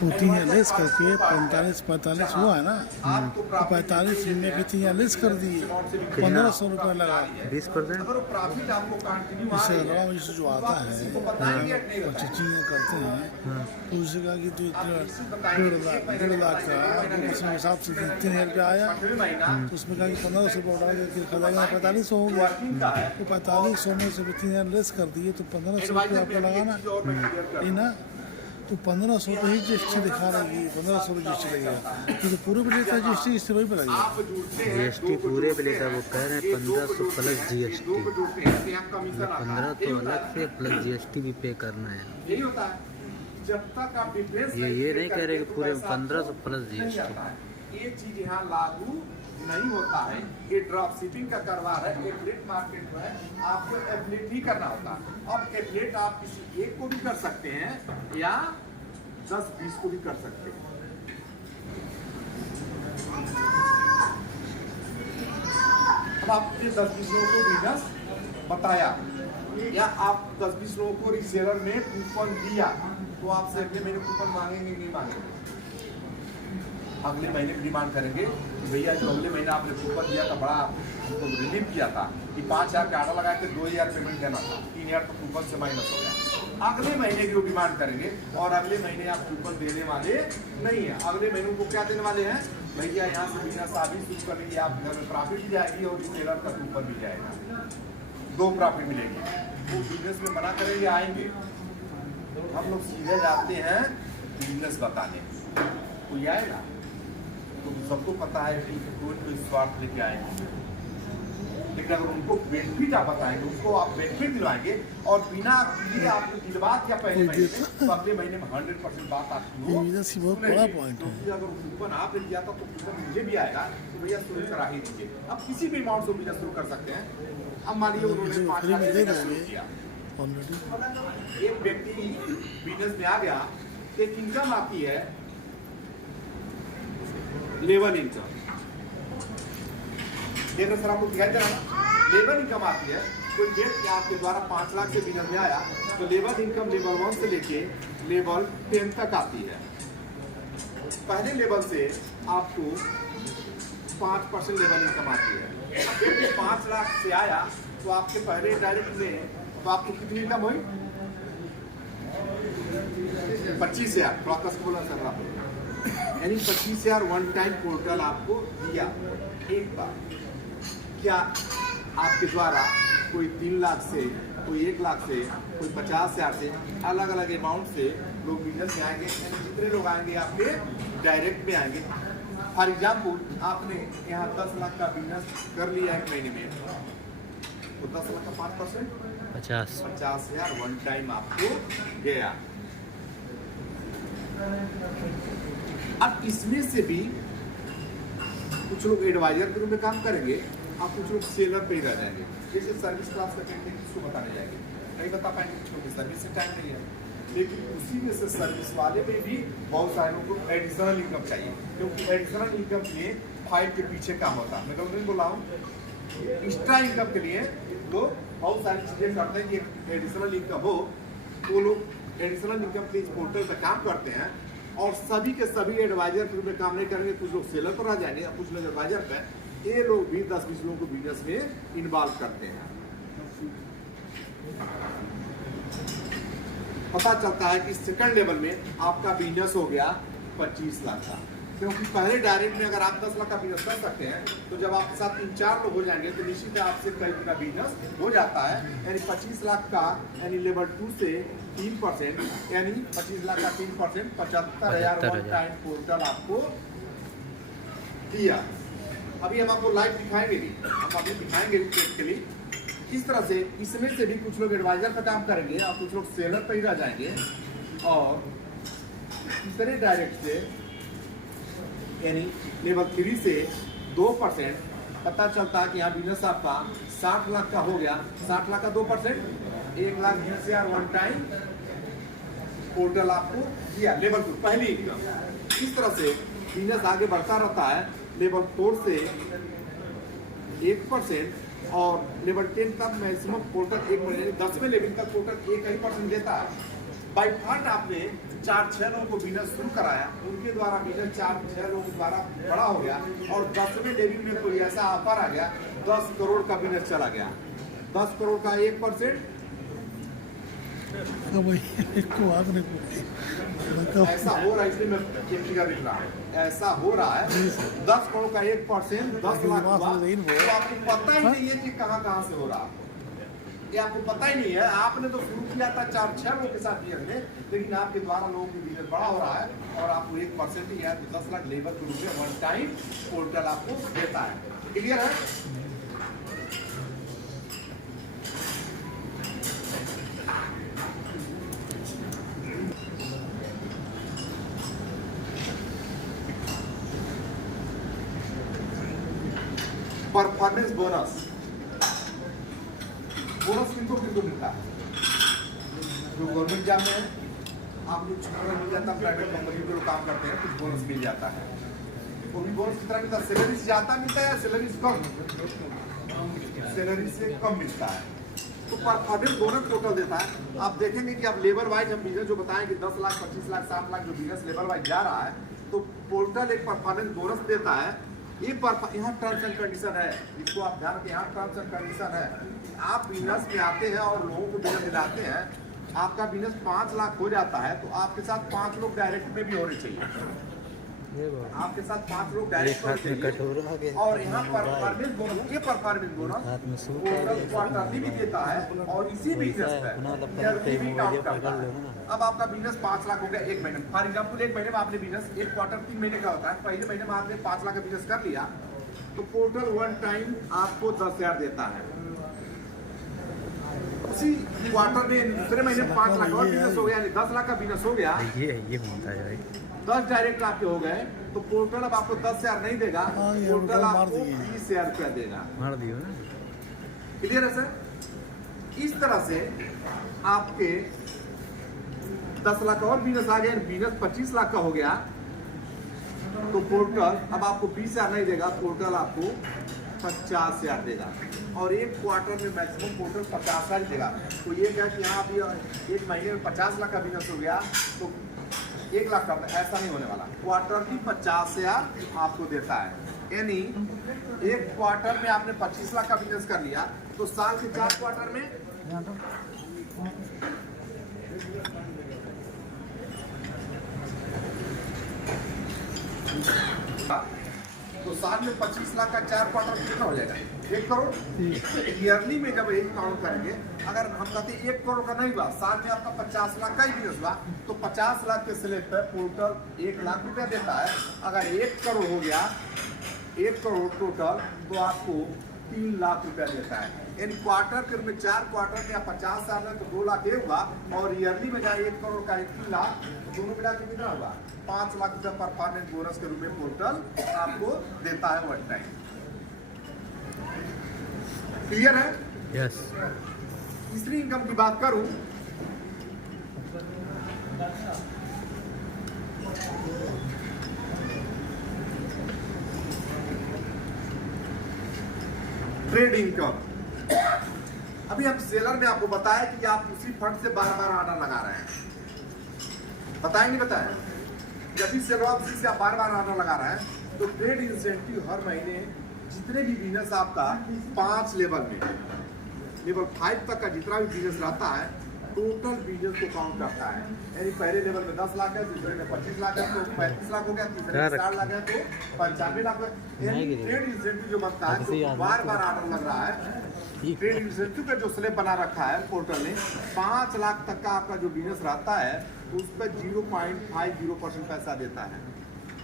तीन लेस करके 45 हुआ है ना, तो 45 में भी तीन लेस कर दिए, 1500 रुपये लगा। 20%। इससे अलावा मुझे जो आता है चिचिंग करते हैं, तो उससे कहा कि तो 1.5 लाख का उसमें हिसाब से 3000 रुपया आया, तो उसमें कहा कि 1500 उठा के खरीदा 4500 हो गया, तो 4500 में से 3000 लेस कर दिए, तो 1500 रुपया आपको लगाना है ना, तो 1500 पे ही जीएसटी दिखा रही है, 1500 पे जीएसटी लगेगा, तो पूरे पे लेता है जीएसटी, इससे वही पे लगेगा जीएसटी पूरे पे लेता है। वो कह रहे हैं 1500 प्लस जीएसटी, 15 तो अलग से प्लस जीएसटी भी पे करना है। ये नहीं कह रहे कि पूरे 1500 प्लस जीएसटी। ये चीज यहाँ लागू नहीं होता है। ये ड्रॉप शिपिंग का कारोबार है, एफिलिएट मार्केट में आपको एफिलिएट ही करना होता है। अब एफिलिएट आप किसी एक को भी कर सकते हैं या 10-20 को भी कर सकते हैं। अब आपने 10-20 लोगों को बिजनेस बताया या आप 10-20 लोगों को रिसेलर ने कूपन दिया, तो आपसे अगले महीने कूपन मांगेंगे नहीं मांगेंगे? अगले महीने भी डिमांड करेंगे भैया जो अगले महीने आपने कूपन दिया था, बड़ा रिलीफ किया था कि 5000 का आर्डर लगा के 2000 पेमेंट देना था, 3000 तो कूपन से माइनस हो गया। अगले महीने की वो डिमांड करेंगे और अगले महीने आप कूपन देने वाले नहीं है। अगले महीने को क्या देने वाले हैं? भैया यहाँ से बिजनेस अभी शुरू करेंगे, आप घर में प्रॉफिट भी जाएगी और रिटेलर का कूपन भी जाएगा, 2 प्रॉफिट मिलेगी। वो बिजनेस में मना करेंगे आएंगे, हम लोग सीधे जाते हैं बिजनेस बताने, कोई आएगा तो सबको पता है कि कोई स्वार्थ लेके आएंगे, लेकिन अगर उनको बेनिफिट आप बताएंगे, उसको आप बेनिफिट दिलवाएंगे और बिना आपको दिलवा या पहले महीने में, तो अगले महीने में 100% बात आपकी हो। बहुत बड़ा पॉइंट है। अगर कूपन आपने दिया था तो कूपन मुझे भी आएगा, तो भैया शुरू करा ही दीजिए। अब किसी भी अमाउंट से बिजनेस शुरू कर सकते हैं। अब मानिए उन्होंने 5 लाख से शुरू किया, एक व्यक्ति बिजनेस में आ गया, एक इनकम आती है लेवल इनकम, देखो सर आपको दिखाई दे रहा है, लेवल इनकम आती है। कोई व्यक्ति आपके द्वारा 5 लाख से बिजनेस में आया, तो लेवल इनकम लेवल 1 से लेके लेवल 10 तक आती है। पहले लेवल से आपको 5% लेवल इनकम आती है। व्यक्ति 5 लाख से आया, तो आपके पहले डायरेक्ट में तो आपको कितनी इनकम हुई? 25,000। क्लॉकस को बोला सर आप, यानी 25,000 वन टाइम पोर्टल आपको दिया एक बार। क्या आपके द्वारा कोई 3 लाख से, कोई 1 लाख से, कोई 50,000 से, अलग अलग अमाउंट से लोग बिजनेस में आएंगे। जितने लोग आएंगे आपके डायरेक्ट में आएंगे। फॉर एग्जाम्पल आपने यहाँ 10 लाख का बिजनेस कर लिया एक महीने में, तो 10 लाख का 5% 50,000 वन टाइम आपको गया। अब इसमें से भी कुछ लोग एडवाइजर के रूप में काम करेंगे, आप कुछ लोग सेलर पे ही रह जाएंगे। जैसे सर्विस क्लास का टेक्निक किसको बताने जाएंगे, नहीं बता पाएंगे, कुछ लोग सर्विस से टाइम नहीं है। लेकिन उसी में से सर्विस वाले में भी बहुत सारे लोगों को एडिशनल इनकम चाहिए, क्योंकि एडिशनल इनकम के लिए फाइल के पीछे काम होता है। मैं गलत बोला हूँ? एक्स्ट्रा इनकम के लिए तो बहुत सारी चीजें करते हैं कि एडिशनल इनकम हो, तो लोग एडिशनल इनकम के पोर्टल पर काम करते हैं। और सभी के सभी एडवाइजर के रूप में काम नहीं करेंगे, कुछ लोग सेलर पर आ जाएंगे, कुछ लोग एडवाइजर पे। ये लोग भी 10-20 लोगों को बिजनेस में इन्वॉल्व करते हैं। पता चलता है कि सेकंड लेवल में आपका बिजनेस हो गया 25 लाख का, क्योंकि पहले डायरेक्ट में अगर आप 10 लाख का बिजनेस कर सकते हैं, तो जब आपके साथ 3-4 लोग हो जाएंगे तो निश्चित है आपसे कई गुना बिजनेस हो जाता है। यानी 25 लाख का यानी लेवल 2 से 3%, यानी 25 लाख का 3% 75,000 वन टाइम पोर्टल आपको दिया। अभी हम आपको लाइव दिखाएंगे नहीं, हम अभी दिखाएंगे प्रैक्टिकली इस तरह से। इसमें से भी कुछ लोग एडवाइजर पर काम करेंगे और कुछ लोग सेलर पर ही रह जाएंगे। और तीसरे डायरेक्ट से यानी लेवल 3 से 2% पता चलता है कि यहाँ बिजनेस आपका 60 लाख का हो गया। 60 लाख का 2% 1,20,000 वन टाइम पोर्टल आपको दिया लेवल 2 पहली इनकम। इस तरह से बिजनेस आगे बढ़ता रहता है। लेवल 4 से 1% और लेवल 10 तक मैक्सिमम पोर्टल 1 महीने 10वें लेवल तक पोर्टल 1% देता है। बाई फार्ट आपने 4-6 लोगों को बिजनेस शुरू कराया, उनके द्वारा बिजनेस 4-6 लोगों के द्वारा बड़ा हो गया और 10वें लेवल में कोई ऐसा ऑफर आ गया 10 करोड़ का बिजनेस चला गया। 10 करोड़ का 1% ऐसा हो रहा है, इसलिए मैं ये फिगर लिख रहा हूँ। ऐसा हो रहा है 10 करोड़ का 1% 10 लाख हुआ, तो आपको पता ही नहीं है कि कहाँ कहाँ से हो रहा है, ये आपको पता ही नहीं है। आपने तो शुरू किया था 4-6 लोगों के साथ बिजनेस में, लेकिन आपके द्वारा लोगों की बिजनेस बड़ा हो रहा है और आपको 1% ही है, तो 10 लाख लेबर के रूप में वन टाइम पोर्टल आपको देता है। क्लियर है? परफॉर्मेंस बोनस, बोनस किनको किनको मिलता है? जो गवर्नमेंट जॉब में है, आप लोग छोटा मिल जाता है, प्राइवेट कंपनी में लोग काम करते हैं, कुछ बोनस मिल जाता है। वो भी बोनस कितना मिलता है? सैलरी से ज्यादा मिलता है या सैलरी से कम? सैलरी से कम मिलता है। तो परफॉर्मेंस बोनस टोटल देता है। आप देखेंगे कि अब लेबर वाइज हम बिजनेस जो बताएं कि 10 लाख 25 लाख 7 लाख जो बिजनेस लेबर वाइज जा रहा है, तो पोर्टल एक परफॉर्मेंस बोनस देता है। ये यहाँ टर्म्स एंड कंडीशन है, इसको आप ध्यान रखें, यहाँ टर्म्स एंड कंडीशन है। आप बिजनेस में आते हैं और लोगों को बिजनेस दिलाते हैं, आपका बिजनेस 5 लाख हो जाता है, तो आपके साथ 5 लोग डायरेक्ट में भी होने चाहिए। आपके साथ 5 लोग डायरेक्ट होने चाहिए। और यहाँ परफॉर्मेंस बोनस, ये परफॉर्मेंस बोनस क्वार्टरली भी देता है और इसी बिजनेस में ईयरली भी काउंट करता है। अब आपका बिजनेस 5 लाख हो गया एक महीने में, फॉर एग्जाम्पल एक महीने में आपने बिजनेस, एक क्वार्टर 3 महीने का होता है, पहले महीने में आपने 5 लाख का बिजनेस कर लिया, तो पोर्टल वन टाइम आपको 10,000 देता है। उसी क्वार्टर में दूसरे महीने में 5 लाख और बिजनेस हो गया, 10 लाख का बिजनेस हो गया, ये होता है 10 डायरेक्ट आपके हो गए, तो पोर्टल अब आपको 10,000 नहीं देगा, पोर्टल आपको 20,000 रुपया देगा। मार दियो ना। क्लियर है सर? इस तरह से आपके 10 लाख और बिजनेस आ गया, बिजनेस 25 लाख का हो गया, तो पोर्टल अब आपको 20,000 नहीं देगा, पोर्टल आपको 50,000 देगा। और एक क्वार्टर में मैक्सिमम पोर्टल 50,000 देगा। तो ये क्या कि यहाँ अभी एक महीने में 50 लाख का बिजनेस हो गया, तो 1 लाख का, ऐसा नहीं होने वाला। क्वार्टर की 50,000 आपको देता है। यानी एक क्वार्टर में आपने 25 लाख का बिजनेस कर लिया, तो साल के 4 क्वार्टर में तो साल में 25 लाख का 4 क्वार्टर कितना हो जाएगा? 1 करोड़। ईयरली में जब एक काउंट करेंगे, अगर हम कहते हैं 1 करोड़ का नहीं हुआ, साल में आपका 50 लाख का ही बिजनेस हुआ, तो 50 लाख के स्लेब पे पोर्टल 1 लाख रुपया देता है। अगर 1 करोड़ हो गया, 1 करोड़ टोटल, तो आपको 3 लाख रुपया देता है। इन क्वार्टर के में 4 क्वार्टर में या 50 साल में तो 2 लाख ये हुआ, और ईयरली में जाए 1 करोड़ का 3 लाख, दोनों मिला के कितना हुआ? 5 लाख रुपया परफॉर्मेंस बोनस के रूप में पोर्टल आपको देता है वन टाइम। क्लियर है? यस। तीसरी इनकम की बात करूं, ट्रेड इनकम। अभी हम सेलर में आपको बताया कि आप उसी फंड से बार-बार ऑर्डर लगा रहे हैं, बताएंगे बताया। जब भी सेलर ऑफ से आप बार-बार ऑर्डर लगा रहे हैं, तो ट्रेड इंसेंटिव हर महीने जितने भी बिजनेस आपका 5 लेवल में, लेवल 5 तक का जितना भी बिजनेस रहता है, टोटल बिजनेस को काउंट करता है। यानी पहले लेवल में 10 लाख है, दूसरे में 25 लाख है, तो 35 लाख हो गया, तीसरे में 60 लाख है, तो 95 लाख है। यानी ट्रेड इंसेंटिव जो बनता है, तो बार-बार ऑर्डर लग रहा है, ट्रेड इंसेंटिव का जो स्लैब बना रखा है पोर्टल ने, 5 लाख तक का आपका जो बिजनेस रहता है, तो उस पर 0.50% पैसा देता है।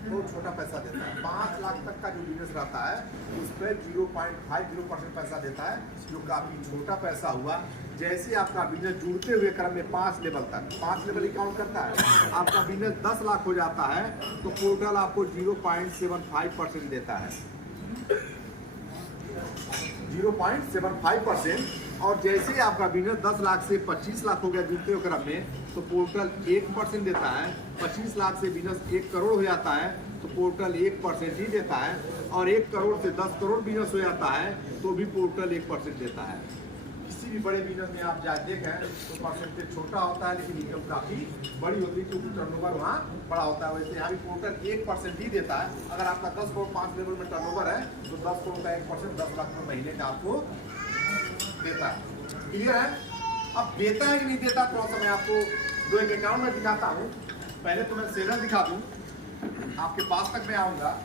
बहुत छोटा पैसा देता है। 5 लाख तक का जो बिजनेस रहता है, उस पर 0.50% पैसा देता है, जो काफी छोटा पैसा हुआ। जैसे आपका बिजनेस जुड़ते हुए क्रम में 5 लेवल तक, 5 लेवल ही काउंट करता है, आपका बिजनेस 10 लाख हो जाता है, तो पोर्टल आपको 0.75% देता है, 0.75%। और जैसे ही आपका बिजनेस 10 लाख से 25 लाख हो गया जुड़ते हुए क्रम में, तो पोर्टल 1% देता है। 25 लाख से बिजनेस 1 करोड़ हो जाता है, तो पोर्टल 1% ही देता है। और 1 करोड़ से 10 करोड़ बिजनेस हो जाता है, तो भी पोर्टल 1% देता है। इसी किसी भी बड़े बिजनेस में आप जाए देखें तो परसेंटेज छोटा होता है लेकिन इनकम काफी बड़ी होती है क्योंकि टर्नओवर वहाँ बड़ा होता है। वैसे यहाँ भी टोटल 1% ही देता है। अगर आपका 10 करोड़ 5 लेवल में टर्नओवर है तो 10 करोड़ का 1% 10 लाख रुपये महीने का आपको देता है। क्लियर है? अब देता है कि नहीं देता थोड़ा सा मैं आपको दो एक अकाउंट में दिखाता हूँ। पहले तो मैं सेलर दिखा दूँ, आपके पास तक मैं आऊँगा।